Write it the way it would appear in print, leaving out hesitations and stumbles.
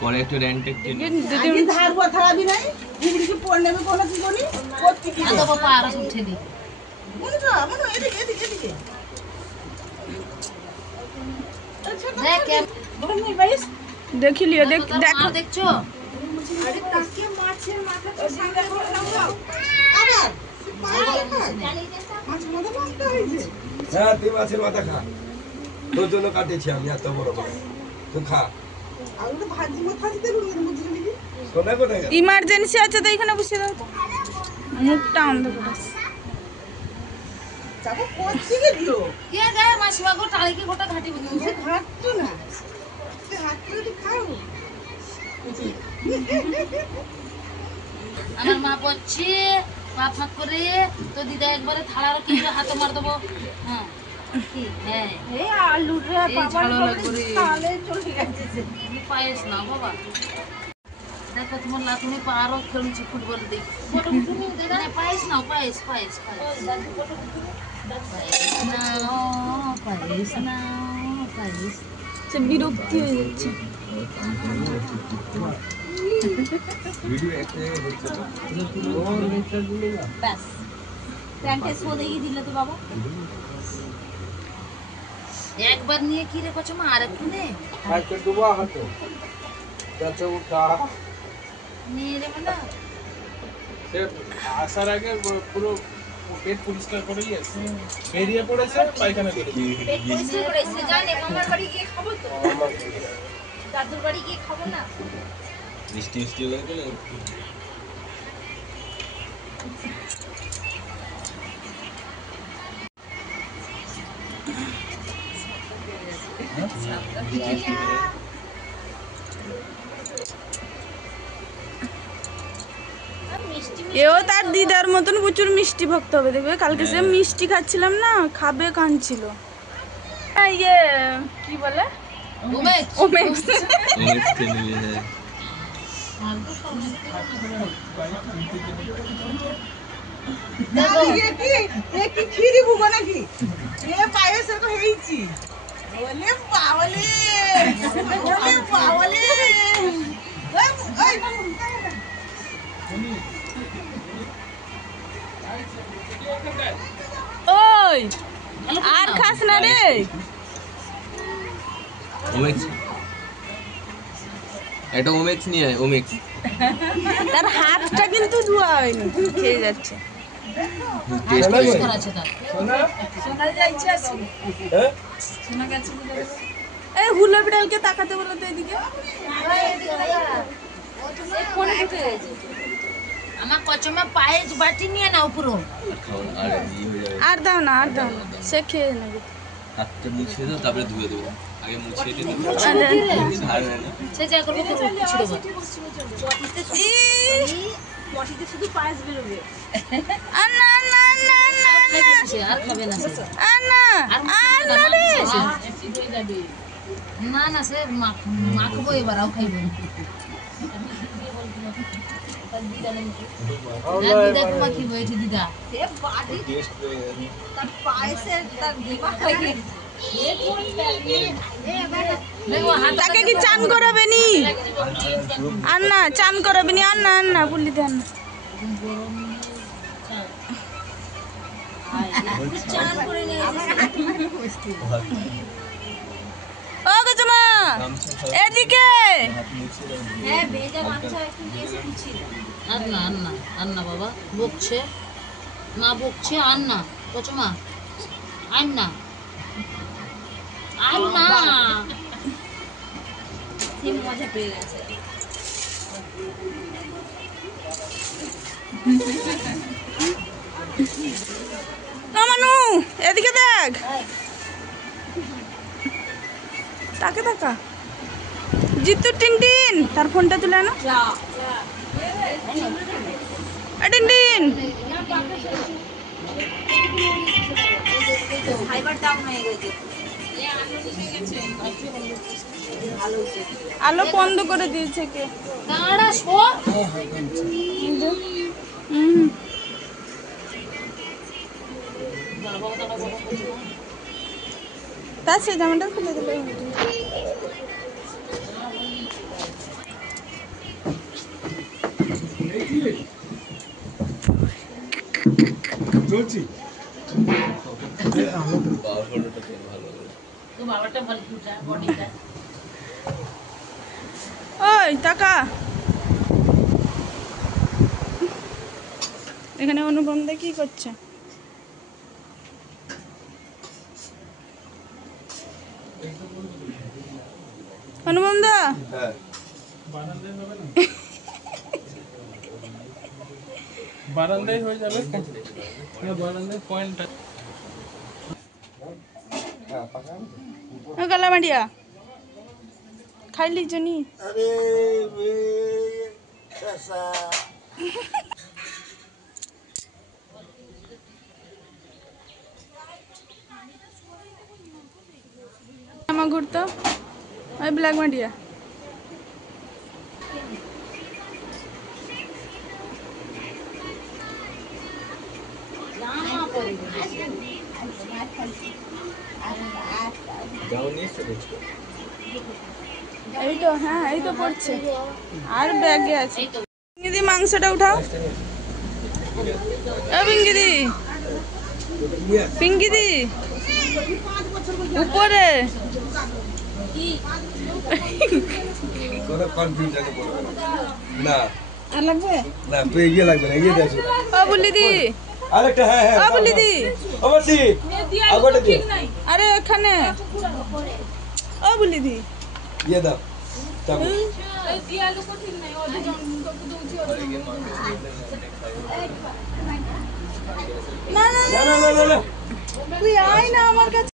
পরে একটু রেন্ট দিদি ধার কথা বি নাই ঘুগড়ি কি পড় নেবে কোন কি কোনি করতে কি তো বাবা আর উঠে দি মনে তো মনে এদিকে এদিকে দেখ বল নি বাইস দেখি লিও দেখ দেখো দেখছো আরে তাকে মাছের মাথা তো সাদা করে নাও আবার মাছ মাথা মাছটা হইছে হ্যাঁ তুই মাছের মাথা খা তোর জন্য কাটেছি আমি এত বড় বড় তুই খা আমি তো ভাজি মাথা দিতে রুমের মধ্যে নাকি কোথায় কোথায় গেল ইমার্জেন্সি আছে তো এখানে বসে দাও মুখটা অন্ধকার আছে চাকু করছি কি দিও কে গায় মাসিমা গো টালি কি গোটা ঘাটি বলি সে ঘাটতো না সে হাত করে খাও আমার মা পড়ছে পা ফাঁক করে তো দিদা একবারে থালার কি হাতে মার দেবো হ্যাঁ কি হ্যাঁ এই আলু রে বাবা তালে চলে গেছে পায়েস না বাবা দেখো তোমার লাতুনি পারো খেলছি ফুটবল দিই পায়েস নাও পায়েস পায়েস পায়েস নাও পায়েস সে বিরক্তি হয়ে যাচ্ছে ভিডিও একটা হচ্ছে ব্যাস প্যান্টে শো দেই দিলে তো বাবা একবার নিয়ে কি রেখেছো মা আর একটু নে আজকে ডুবা হতো যাচ্ছে উঠা নিয়ে রে না সে আসার আগে পুরো পেট পরিষ্কার করেই আছে বেরিয়ে পড়েছে পায়খানা করেছে পেট পরিষ্কার করে এসে জানে মামার বাড়ি গিয়ে খাবো তো দাদুর বাড়ি গিয়ে খাবো না মিষ্টি মিষ্টি লাগে এও তার দিদার মতন প্রচুর মিষ্টি ভক্ত হবে দেখবে কালকে সে মিষ্টি খাচ্ছিলাম না খাবে কাঁদছিল ইয়ে কি বলে ওমেক্স ओमेक्स के लिए है ये की खीरी भुगो नाকি ये पायस তো হেইছি ওলে পাওলে ওলে পাওলে ওই ওই আর খাস না রে ओमेक्स এটা ওমেক্স নিয়ে আয় ওমেক্স তার হাতটা কিন্তু ধোয়া হয়নি খেয়ে যাচ্ছে টেস্ট পরিষ্কার আছে তার সোনা যাইছে আছে হ্যাঁ সোনা গেছে এই হুলো বিড়ালকে তাকাতে বলো তো এদিকে ফোনে ঢুকে গেছে আমার কচমা পায়েস বাটি নিয়ে নাও পুরো খাও আর ই হয়ে যাবে আর দাও না সে খেয়ে নেবে হাতটা মুছিয়ে দাও তারপরে ধুয়ে দেবো আগে মুছিয়ে দিতে আর না সে যা করবে তো ছিল পটিতে শুধু পায়েস বেরোবে আন্না আন্না আন্না আর খাবে না সে আন্না আন্না রে না না সে মাখবো এবার আও খাইবে দিদা তোমার কি বলছে দিদা সে বাড়ি টেস্ট তার পায়েসের তার দিমাগ হয়ে গেছে তাকে কি চান করাবে নি আন্না চান করাবে নি আন্না আন্না বললি দে আন্না চান করে নিয়ে ও গজমা এদিকে হ্যাঁ ভেজা মাছ একটু দিয়ে এসে গুছিয়ে দাও আন্না বাবা বকছে মা বকছে আন্না কচমা আন্না আন্না সিম মজা পেয়ে গেছে মানু এদিকে দেখ তাকে দেখা জিতু টিনটিন তার ফোনটা তুলে আনো টিনটিন ফাইবার ডাউন হয়ে গেছে আলো বন্ধ করে দিয়েছে কে কাড়া শো তার সেই জামাটা খুলে দিলে বাবাটা ভালো ফুটা বডিটা ওই টাকা এখানে অনুপম দা কি করছে? অনুপম দা হ্যাঁ বারান্দায় হয়ে যাবে না বারান্দায় পয়েন্ট গলা মাটিয়া খাইলি জনি আরে চাচা আমার ঘুরতো ওই ব্ল্যাক মাটিয়া এই তো হ্যাঁ এই তো পড়ছে আর ব্যাগে আছে পিঙ্কিদি মাংসটা উঠাও পিঙ্কিদি পিঙ্কিদি উপরে কোনো কনফিউশন করবে না আর লাগবে না পেয়ে গিয়ে লাগবে না এগিয়ে যাচ্ছে ও বুলিদি আরেকটা হ্যাঁ হ্যাঁ ও বুলিদি অবশ্যই আগোটা দিয়ে আরে এখানে ও বুলিদি দিয়ে দাও চাবু না না না না না না তুই আয় না আমার কাছে